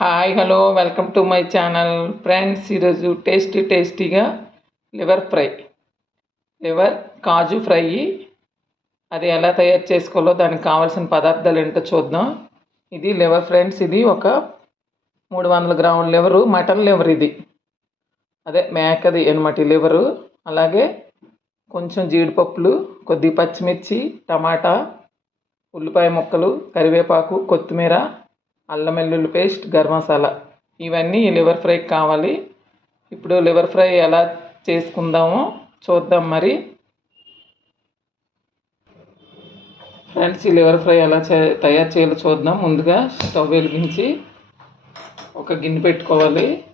Hi hello welcome to my channel. Friends ఈరోజు tasty టేస్టీగా liver fry. Liver kaju fry. అది ఎలా తయారు చేసుకోవాలో దానికి కావాల్సిన పదార్థాలు ఏంటో చూద్దాం. ఇది లివర్ ఫ్రెండ్స్ ఇది ఒక మూడు వందల గ్రాముల లివరు మటన్ లివర్ ఇది. అదే మేకది అనమాట లివరు. అలాగే కొంచెం జీడిపప్పులు కొద్ది పచ్చిమిర్చి టమాటా ఉల్లిపాయ ముక్కలు కరివేపాకు కొత్తిమీర అల్లం వెల్లుల్లి పేస్ట్ గరం మసాలా. ఇవన్నీ లివర్ ఫ్రైకి కావాలి. ఇప్పుడు లివర్ ఫ్రై ఎలా చేసుకుందామో చూద్దాం మరి. ఫ్రెండ్స్ ఈ లివర్ ఫ్రై ఎలా చే తయారు చేయాలో చూద్దాం. ముందుగా స్టవ్ వెలిగించి ఒక గిన్నె పెట్టుకోవాలి.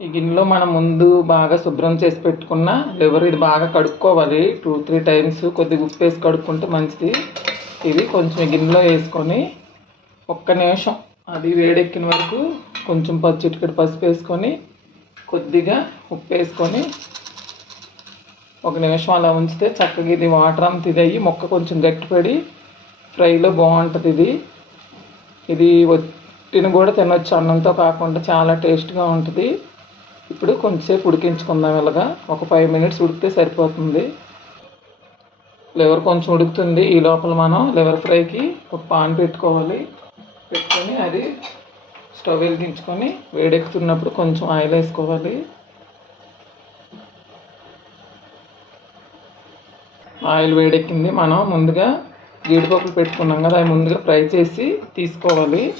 ఈ గిన్నెలో మనం ముందు బాగా శుభ్రం చేసి పెట్టుకున్న లివర్ ఇది బాగా కడుక్కోవాలి. టూ త్రీ టైమ్స్ కొద్దిగా ఉప్పు వేసి కడుక్కుంటే మంచిది. ఇది కొంచెం గిన్నెలో వేసుకొని ఒక్క నిమిషం. అది వేడెక్కిన వరకు కొంచెం పచ్చిటికడి పసుపు వేసుకొని కొద్దిగా ఉప్పు వేసుకొని ఒక నిమిషం అలా ఉంచితే చక్కగా ఇది వాటర్ అంత ఇది అయ్యి మొక్క కొంచెం గట్టిపడి ఫ్రైలో బాగుంటుంది ఇది. ఇది వట్టిని కూడా తినొచ్చు. అన్నంతో కాకుండా చాలా టేస్ట్గా ఉంటుంది. ఇప్పుడు కొంచెంసేపు ఉడికించుకుందాం ఇలాగా. ఒక ఫైవ్ మినిట్స్ ఉడికితే సరిపోతుంది. లివర్ కొంచెం ఉడుకుతుంది. ఈ లోపల మనం లివర్ ఫ్రైకి ఒక పాన్ పెట్టుకోవాలి. పెట్టుకొని అది స్టవ్ వెలిగించుకొని వేడెక్కుతున్నప్పుడు కొంచెం ఆయిల్ వేసుకోవాలి. ఆయిల్ వేడెక్కింది. మనం ముందుగా జీడిపప్పులు పెట్టుకున్నాం కదా అవి ముందుగా ఫ్రై చేసి తీసుకోవాలి.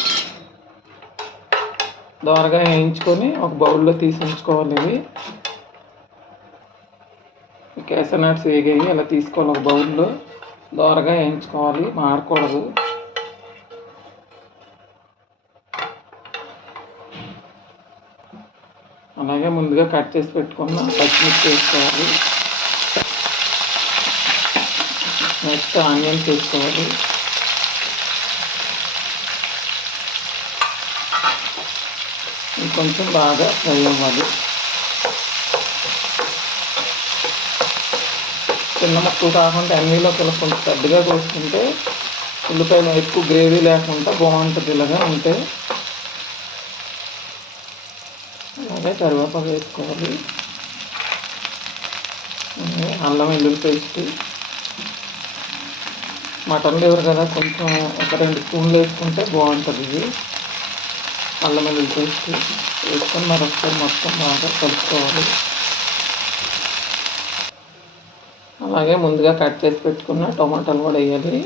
దోరగా వేయించుకొని ఒక బౌల్లో తీసి ఉంచుకోవాలి ఇవి. కేసనట్స్ వేగాయి అలా తీసుకోవాలి ఒక బౌల్లో. దోరగా వేయించుకోవాలి మాడకూడదు అలాగే ముందుగా కట్ చేసి పెట్టుకున్న పచ్చిమిర్చి వేసుకోవాలి. నెక్స్ట్ ఆనియన్స్ వేసుకోవాలి. కొంచెం బాగా ఫ్రై అవ్వాలి. చిన్న ముక్కలు కాకుండా అన్నీలో కొంచెం పెద్దగా కోసుకుంటే ఉల్లిపాయలు ఎక్కువ గ్రేవీ లేకుండా బాగుంటుంది ఇలాగా ఉంటే అలాగే కరివేపాకు వేసుకోవాలి. అల్లం వెల్లుల్లి పేస్ట్. మటన్ లేవరు కదా కొంచెం ఒక రెండు స్పూన్లు వేసుకుంటే బాగుంటుంది ఇది. అల్లం వెల్లుల్లి పేస్ట్ వేసుకొని మరొకసారి మొత్తం బాగా కలుపుకోవాలి. అలాగే ముందుగా కట్ చేసి పెట్టుకున్న టొమాటోలు కూడా వేయాలి.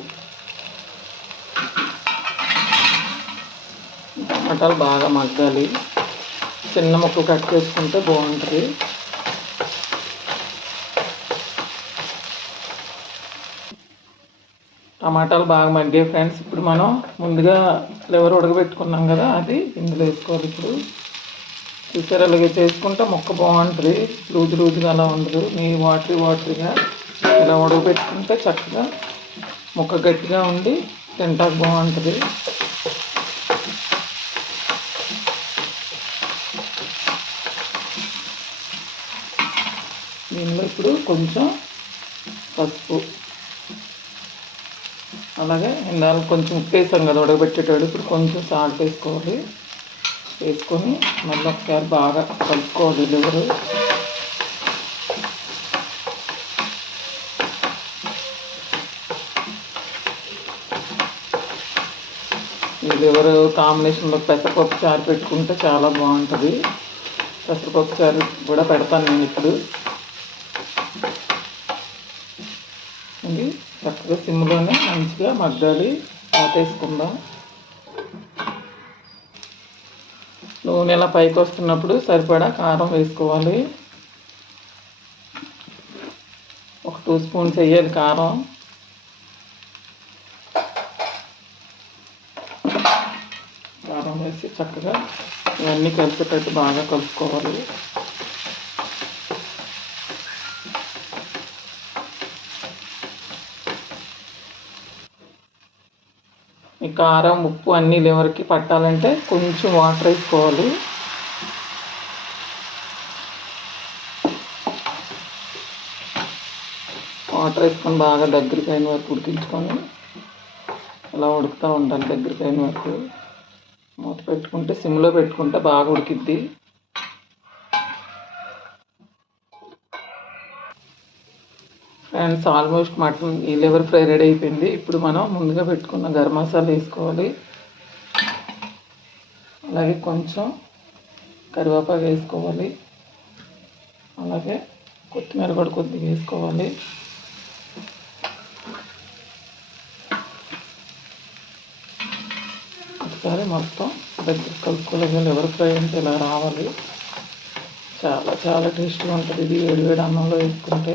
టమాటాలు బాగా మగ్గాలి. చిన్న ముక్కలు కట్ చేసుకుంటే బాగుంటుంది. టమాటాలు బాగా మగ్గాయి ఫ్రెండ్స్. ఇప్పుడు మనం ముందుగా లివర్ ఉడకబెట్టుకున్నాం కదా అది ఇందులో వేసుకోవాలి ఇప్పుడు. చూసారు అలాగే చేసుకుంటే మొక్క బాగుంటుంది. లూజు లూజుగా అలా ఉండదు. నీ వాటరీ వాటరీగా ఇలా ఉడకబెట్టుకుంటే చక్కగా ముక్క గట్టిగా ఉండి తింటాక బాగుంటుంది. ఇప్పుడు కొంచెం పసుపు. అలాగే ఇందాక కొంచెం ఉప్పు వేసాం కదా ఉడకబెట్టేటప్పుడు ఇప్పుడు కొంచెం సాల్ట్ వేసుకోవాలి. వేసుకొని మళ్ళీ ఒకసారి బాగా కలుపుకోవాలి లివరు. ఈ లివర్ కాంబినేషన్లో పెసరపప్పు చారు పెట్టుకుంటే చాలా బాగుంటుంది. పెసరపప్పు చారు కూడా పెడతాను నేను ఇప్పుడు. ఇది చక్కగా సిమ్లోనే మంచిగా మగ్గాలి. ఆటేసుకుందాం నూనె ఇలా పైకి వస్తున్నప్పుడు సరిపడా కారం వేసుకోవాలి. ఒక టూ స్పూన్స్ వేయాలి కారం. కారం వేసి చక్కగా ఇవన్నీ కలిసేటట్టు బాగా కలుపుకోవాలి. కారం ఉప్పు అన్నీ లివర్కి పట్టాలంటే కొంచెం వాటర్ వేసుకోవాలి. వాటర్ వేసుకొని బాగా దగ్గరికి అయిన వరకు ఉడికించుకొని ఇలా ఉడుకుతూ ఉండాలి దగ్గరికి అయిన వరకు. మూత పెట్టుకుంటే సిమ్లో పెట్టుకుంటే బాగా ఉడికిద్ది. ఫ్రెండ్స్ ఆల్మోస్ట్ మటన్ ఈ లివర్ ఫ్రై రెడీ అయిపోయింది. ఇప్పుడు మనం ముందుగా పెట్టుకున్న గరం మసాలా వేసుకోవాలి. అలాగే కొంచెం కరివేపాకు వేసుకోవాలి. అలాగే కొత్తిమీర కూడా కొద్దిగా వేసుకోవాలి. ఒకసారి మొత్తం దగ్గర కలుపుకోలేదు లివర్ ఫ్రై అంటే ఇలా రావాలి. చాలా చాలా టేస్ట్గా ఉంటుంది. ఇది వేడి వేడి అన్నంలో వేసుకుంటే.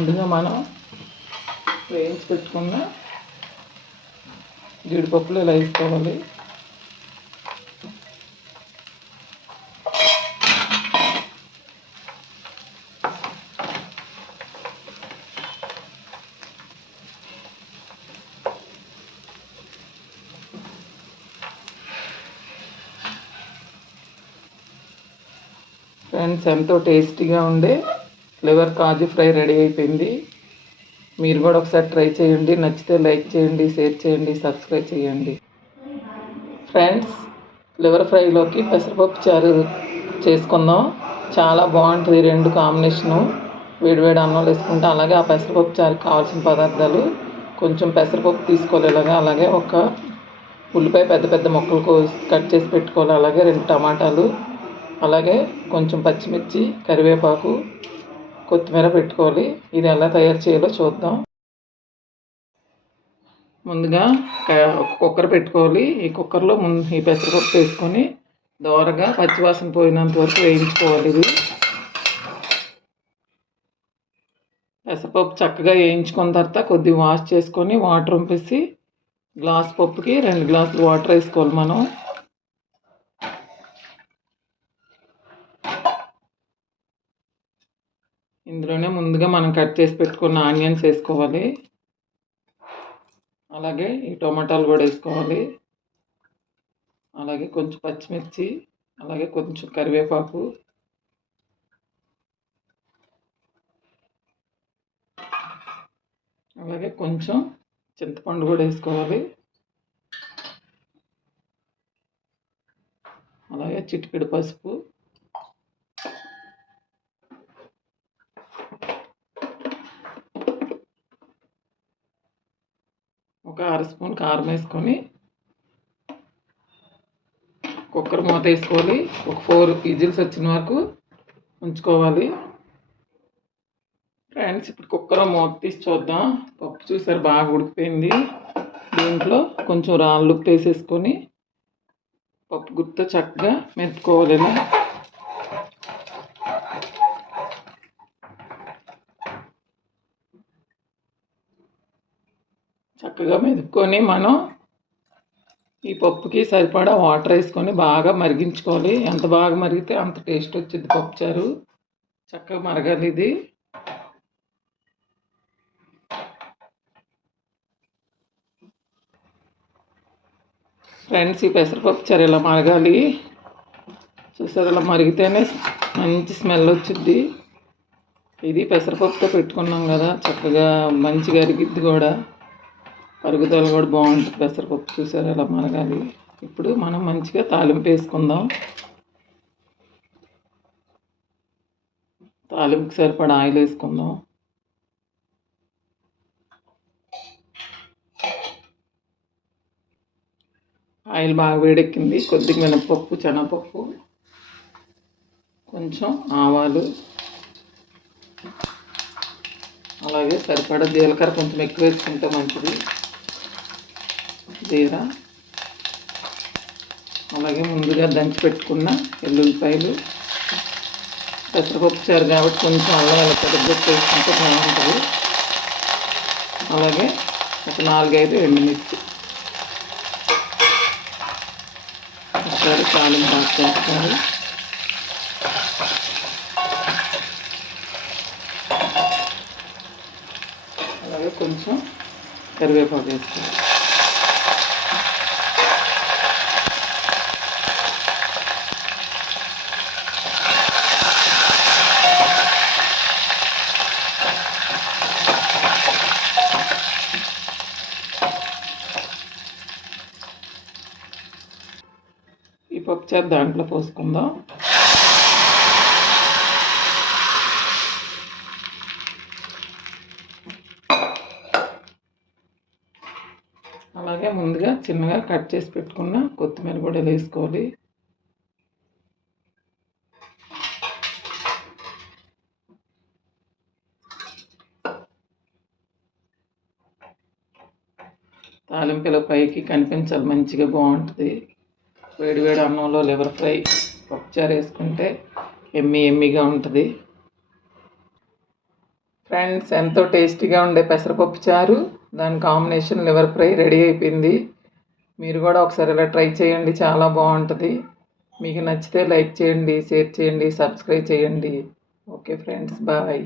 ముందుగా మనం వేయించి పెట్టుకున్న జీడిపప్పులు ఇలా వేసుకోవాలి? ఫ్రెండ్స్ ఎంతో టేస్టీగా ఉండే లివర్ కాజు ఫ్రై రెడీ అయిపోయింది. మీరు కూడా ఒకసారి ట్రై చేయండి. నచ్చితే లైక్ చేయండి షేర్ చేయండి సబ్స్క్రైబ్ చేయండి. ఫ్రెండ్స్ లివర్ ఫ్రైలోకి పెసరపప్పు చారు చేసుకుందాం చాలా బాగుంటుంది ఈ రెండు కాంబినేషను. వేడివేడి అన్నం వేసుకుంటే అలాగే ఆ పెసరపప్పు చారుకి కావాల్సిన పదార్థాలు కొంచెం పెసరపప్పు తీసుకోవాలి ఇలాగా అలాగే ఒక ఉల్లిపాయ పెద్ద పెద్ద ముక్కలు కోసి కట్ చేసి పెట్టుకోవాలి. అలాగే రెండు టమాటాలు అలాగే కొంచెం పచ్చిమిర్చి కరివేపాకు కొత్తిమీర పెట్టుకోవాలి. ఇది ఎలా తయారు చేయాలో చూద్దాం. ముందుగా కుక్కర్ పెట్టుకోవాలి. ఈ కుక్కర్లో ముందు ఈ పెసరపప్పు వేసుకొని దోరగా పచ్చివాసన పోయినంత వరకు వేయించుకోవాలి ఇది. పెసరపప్పు చక్కగా వేయించుకున్న తర్వాత కొద్దిగా వాష్ చేసుకొని వాటర్ వంపేసి గ్లాస్ పప్పుకి రెండు గ్లాసులు వాటర్ వేసుకోవాలి మనం. ఇందులోనే ముందుగా మనం కట్ చేసి పెట్టుకున్న ఆనియన్స్ వేసుకోవాలి. అలాగే ఈ టొమాటాలు కూడా వేసుకోవాలి. అలాగే కొంచెం పచ్చిమిర్చి అలాగే కొంచెం కరివేపాకు. అలాగే కొంచెం చింతపండు కూడా వేసుకోవాలి. అలాగే చిటికెడు పసుపు ఒక అర స్పూన్ కారం వేసుకొని కుక్కర్ మూత వేసుకోవాలి. ఒక ఫోర్ విజిల్స్ వచ్చిన వరకు ఉంచుకోవాలి. ఫ్రెండ్స్ ఇప్పుడు కుక్కర్ మూత తీసి చూద్దాం. పప్పు చూసారు బాగా ఉడికిపోయింది. దీంట్లో కొంచెం రాళ్ళు ఉప్పు వేసేసుకొని పప్పు గుత్త చక్కగా మెత్తుకోవాలి ఇలా. చక్కగా మెదుపుకొని మనం ఈ పప్పుకి సరిపడా వాటర్ వేసుకొని బాగా మరిగించుకోవాలి. ఎంత బాగా మరిగితే అంత టేస్ట్ వచ్చింది పప్పుచారు. చక్కగా మరగాలి ఇది. ఫ్రెండ్స్ ఈ పెసరపప్పు చారు ఇలా మరగాలి? చూసారు ఇలా మరిగితేనే మంచి స్మెల్ వచ్చింది. ఇది పెసరపప్పుతో పెట్టుకున్నాం కదా చక్కగా మంచిగా అరిగిద్ది కూడా. అరుగుదల కూడా బాగుంటుంది. పెసరపప్పు చూసారు? ఎలా మరగాలి? ఇప్పుడు మనం మంచిగా తాలింపు వేసుకుందాం. తాలింపుకి సరిపడా ఆయిల్ వేసుకుందాం. ఆయిల్ బాగా వేడెక్కింది. కొద్దిగా మినపప్పు శనగపప్పు కొంచెం ఆవాలు. అలాగే సరిపడా జీలకర్ర కొంచెం ఎక్కువ వేసుకుంటే మంచిది. జీర అలాగే ముందుగా దంచి పెట్టుకున్న ఎల్లుల్లిపాయలు పెసరపప్పు చారు కాబట్టి కొంచెం అల్లం ఇలా పెద్దగా చేసుకుంటే బాగుంటుంది. అలాగే ఒక నాలుగైదు ఎండుమిర్చి. ఒకసారి కాలం బాగా చేసుకోవాలి అలాగే కొంచెం కరివేపాకు వేసుకోవాలి. పప్పుచారు దాంట్లో పోసుకుందాం. అలాగే ముందుగా చిన్నగా కట్ చేసి పెట్టుకున్న కొత్తిమీర కూడా వేసుకోవాలి. తాలింపుల పైకి కనిపించాలి మంచిగా బాగుంటుంది. వేడి వేడి అన్నంలో లివర్ ఫ్రై పప్పుచారు వేసుకుంటే ఎమ్మి ఎమ్మిగా ఉంటుంది. ఫ్రెండ్స్ ఎంతో టేస్టీగా ఉండే పెసరపప్పు చారు. దాని కాంబినేషన్ లివర్ ఫ్రై రెడీ అయిపోయింది. మీరు కూడా ఒకసారి ఇలా ట్రై చేయండి చాలా బాగుంటుంది. మీకు నచ్చితే లైక్ చేయండి షేర్ చేయండి సబ్స్క్రైబ్ చేయండి. Okay friends bye.